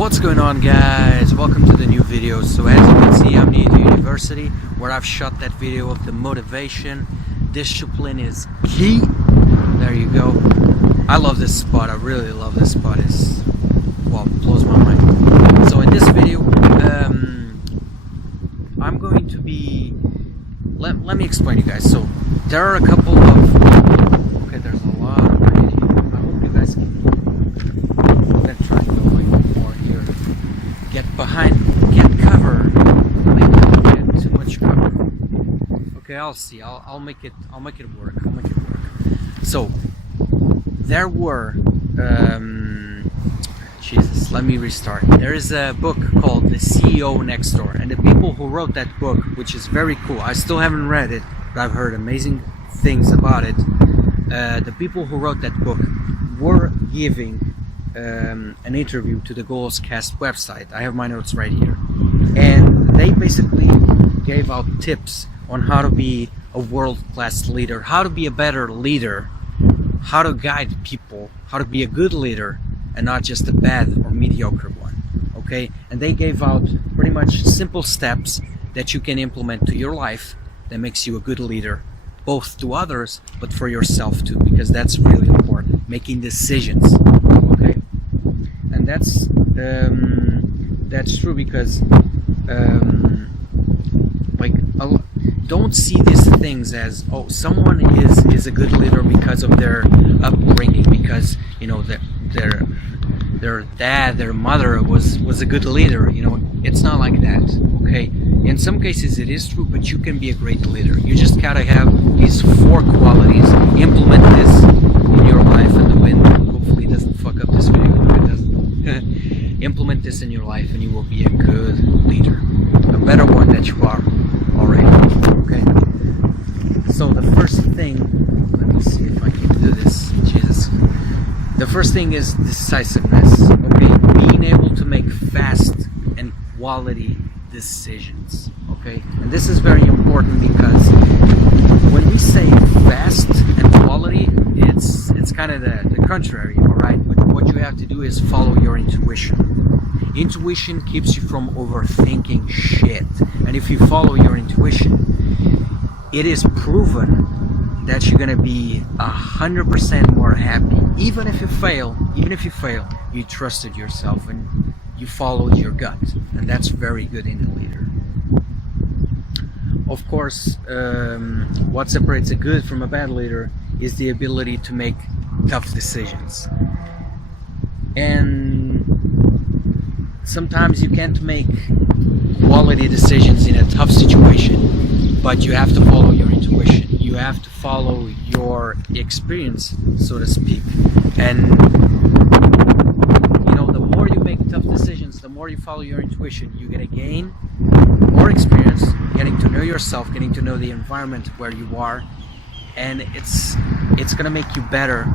What's going on, guys? Welcome to the new video. So as you can see, I'm near the university where I've shot that video of the motivation. Discipline is key. There you go. I love this spot. I really love this spot. It's, well, it blows my mind. So in this video, I'm going to be, let me explain you guys. So there are a couple of, okay, there's a lot of rain here. I hope you guys can, I'm gonna try to go like more here. Get behind, get cover. Maybe I'll get too much cover. Okay, I'll see. I'll make it work. I'll make it work. So there were, Jesus, let me restart. There is a book called The CEO Next Door, and the people who wrote that book, which is very cool, I still haven't read it, but I've heard amazing things about it. The people who wrote that book were giving an interview to the Goalscast website. I have my notes right here, and they basically gave out tips on how to be a world-class leader, how to be a better leader, how to guide people, how to be a good leader and not just a bad or mediocre one. Okay, and they gave out pretty much simple steps that you can implement to your life that makes you a good leader, both to others but for yourself too, because that's really important. Making decisions. Okay, and that's true because don't see these things as, oh, someone is a good leader because of their upbringing, because you know their dad, their mother was a good leader. You know, it's not like that. Okay, in some cases it is true, but you can be a great leader. You just gotta have these 4 qualities, implement this in your life, and the wind hopefully doesn't fuck up this video. It doesn't. Implement this in your life and you will be a good leader, a better one that you are already. Okay, so the first thing, let me see if I can do this. Jesus. The first thing is decisiveness. Okay, being able to make fast and quality decisions. Okay, and this is very important because when we say fast and quality, it's kind of the contrary, all right? But what you have to do is follow your intuition. Intuition keeps you from overthinking shit, and if you follow your intuition, it is proven that you're gonna be 100% more happy. Even if you fail, you trusted yourself and you followed your gut, and that's very good in a leader. Of course, what separates a good from a bad leader is the ability to make tough decisions. And sometimes you can't make quality decisions in a tough situation, but you have to follow your intuition. You have to follow your experience, so to speak. And you know, the more you make tough decisions, the more you follow your intuition, you're gonna gain more experience, getting to know yourself, getting to know the environment where you are, and it's gonna make you better.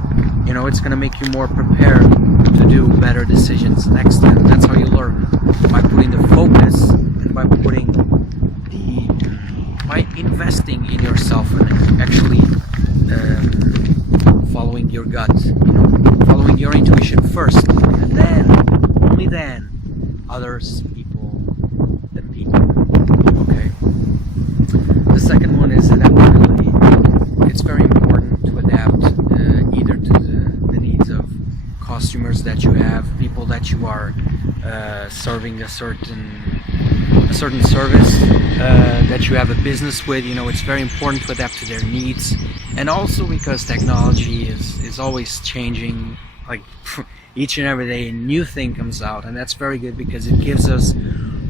You know, it's gonna make you more prepared to do better decisions next time. That's how you learn, by putting the focus and by investing in yourself and actually following your gut, you know, following your intuition first, and then, only then, others, then people. Okay. The second one is adaptability. It's very important to adapt either to the needs of customers that you have, people that you are serving a certain service that you have a business with. You know, it's very important to adapt to their needs, and also because technology is always changing. Like each and every day a new thing comes out, and that's very good because it gives us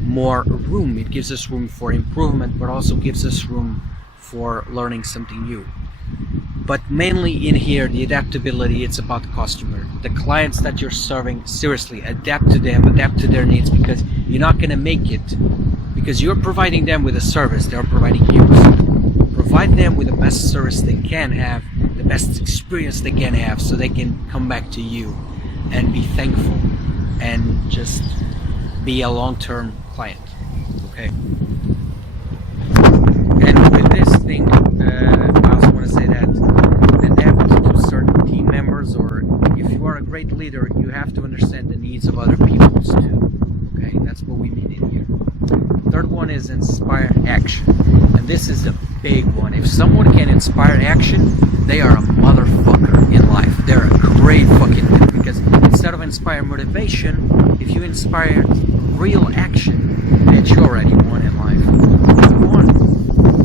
more room. It gives us room for improvement, but also gives us room for learning something new. But mainly in here, the adaptability, it's about the customer, the clients that you're serving. Seriously, adapt to them, adapt to their needs, because you're not going to make it, because you're providing them with a service, they're providing you. So provide them with the best service they can have, the best experience they can have, so they can come back to you and be thankful and just be a long-term client. Okay. And with this thing, I also want to say that adapt to certain team members, or if you are a great leader, you have to understand the needs of other people too. That's what we mean in here. Third one is inspire action. And this is a big one. If someone can inspire action, they are a motherfucker in life. They're a great fucking leader, because instead of inspire motivation, if you inspire real action, then you already won in life. You won.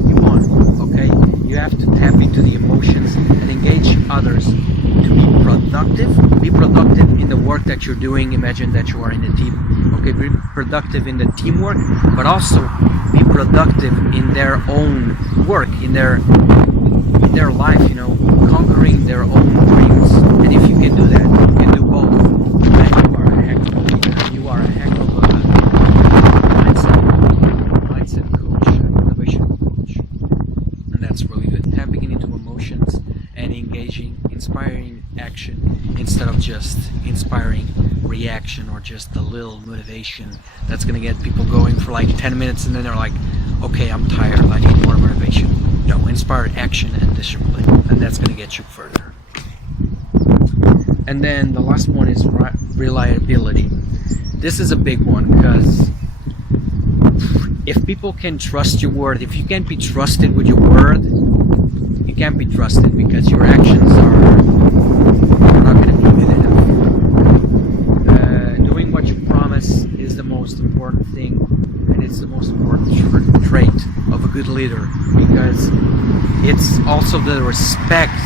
You won. Okay? You have to tap into the emotions and engage others to be productive. Be productive in the work that you're doing. Imagine that you are in a team. Okay, be productive in the teamwork, but also be productive in their own work, in their life, you know, conquering their own dreams. And if you can do that, you can do both, then you are a heck of a leader. You are a heck of a mindset coach, motivation coach. And that's really good. Tapping into emotions and engaging, inspiring action instead of just inspiring reaction or just a little motivation that's gonna get people going for like 10 minutes and then they're like, okay, I'm tired, I need more motivation. No, inspire action and discipline, and that's gonna get you further. And then the last one is reliability. This is a big one, because if people can trust your word, if you can't be trusted with your word, you can't be trusted, because your actions are not going to be good enough. Doing what you promise is the most important thing, and it's the most important trait of a good leader, because it's also the respect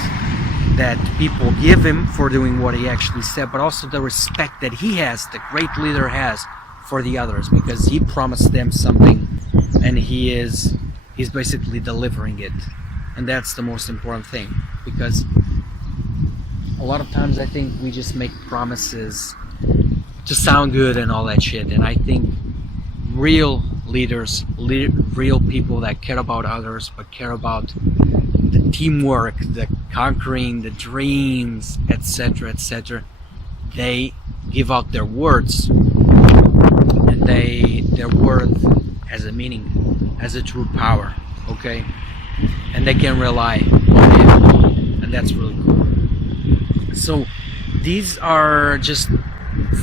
that people give him for doing what he actually said, but also the respect that he has, the great leader has, for the others, because he promised them something and he's basically delivering it. And that's the most important thing, because a lot of times I think we just make promises to sound good and all that shit, and I think real leaders, real people that care about others but care about the teamwork, the conquering, the dreams, etc., etc., they give out their words, and their word has a meaning, has a true power, okay? And they can rely on it, and that's really cool. So these are just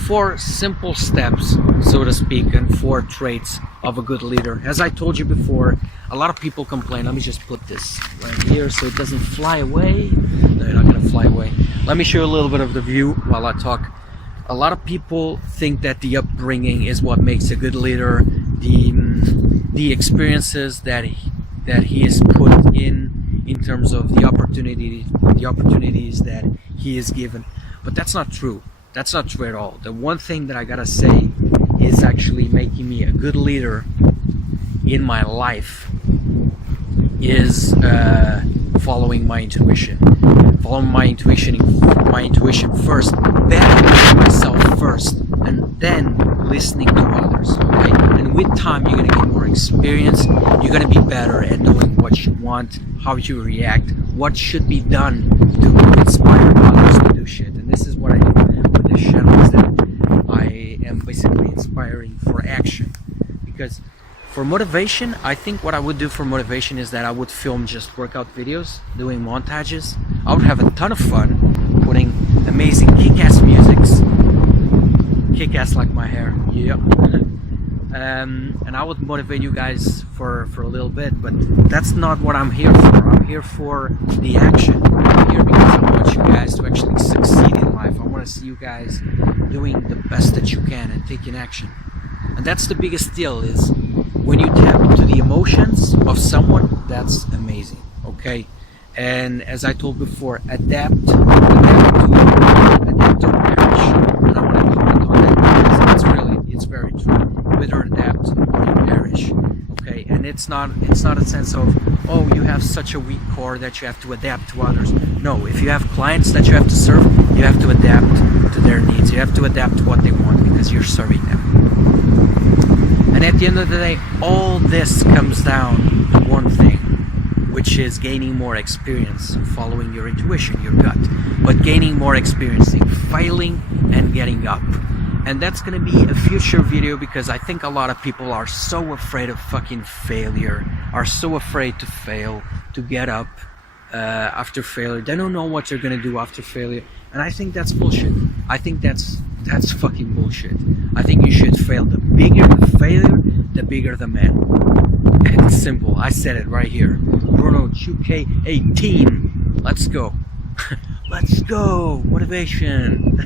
4 simple steps, so to speak, and 4 traits of a good leader. As I told you before, a lot of people complain. Let me just put this right here so it doesn't fly away. No, you're not gonna fly away. Let me show you a little bit of the view while I talk. A lot of people think that the upbringing is what makes a good leader, the experiences that he is put in terms of the opportunities that he is given. But that's not true. That's not true at all. The one thing that I gotta say is actually making me a good leader in my life is following my intuition. Following my intuition first, valuing myself first, and then listening to others. Okay? And with time, you're gonna get more experience. You're gonna be better at knowing what you want, how you react, what should be done to inspire others to do shit. And this is what I do with this channel, is that I am basically inspiring for action. Because for motivation, I think what I would do for motivation is that I would film just workout videos, doing montages. I would have a ton of fun putting amazing kick-ass musics. Kick-ass like my hair. Yep. And I would motivate you guys for a little bit, but that's not what I'm here for. I'm here for the action. I'm here because I want you guys to actually succeed in life. I want to see you guys doing the best that you can and taking action. And that's the biggest deal, is when you tap into the emotions of someone, that's amazing, okay? And as I told before, adapt or perish. And I want to comment on that because it's very true. Whether adapt or you perish, okay? And it's not a sense of, oh, you have such a weak core that you have to adapt to others. No, if you have clients that you have to serve, you have to adapt to their needs. You have to adapt to what they want because you're serving them. And at the end of the day, all this comes down to one thing, which is gaining more experience, following your intuition, your gut, but gaining more experience in failing and getting up. And that's gonna be a future video, because I think a lot of people are so afraid of fucking failure, are so afraid to fail, to get up after failure. They don't know what they're gonna do after failure. And I think that's bullshit. I think that's That's fucking bullshit. I think you should fail. The bigger the failure, the bigger the man. It's simple. I said it right here. Bruno 2K18. Let's go. Let's go. Motivation.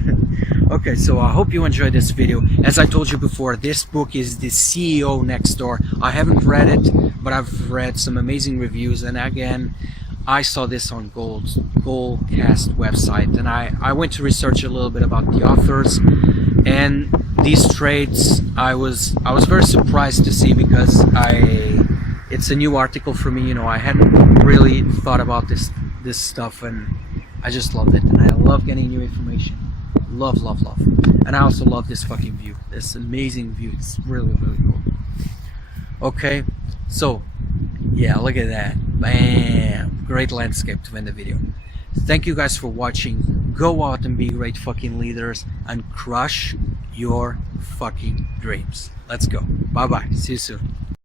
Okay, so I hope you enjoyed this video. As I told you before, this book is The CEO Next Door. I haven't read it, but I've read some amazing reviews, and again, I saw this on Goalcast website, and I went to research a little bit about the authors and these traits. I was very surprised to see, because it's a new article for me. You know, I hadn't really thought about this stuff, and I just loved it. And I love getting new information. Love. And I also love this fucking view, this amazing view. It's really cool. Okay, so yeah, look at that. Bam, great landscape to end the video. Thank you guys for watching. Go out and be great fucking leaders and crush your fucking dreams. Let's go. Bye bye. See you soon.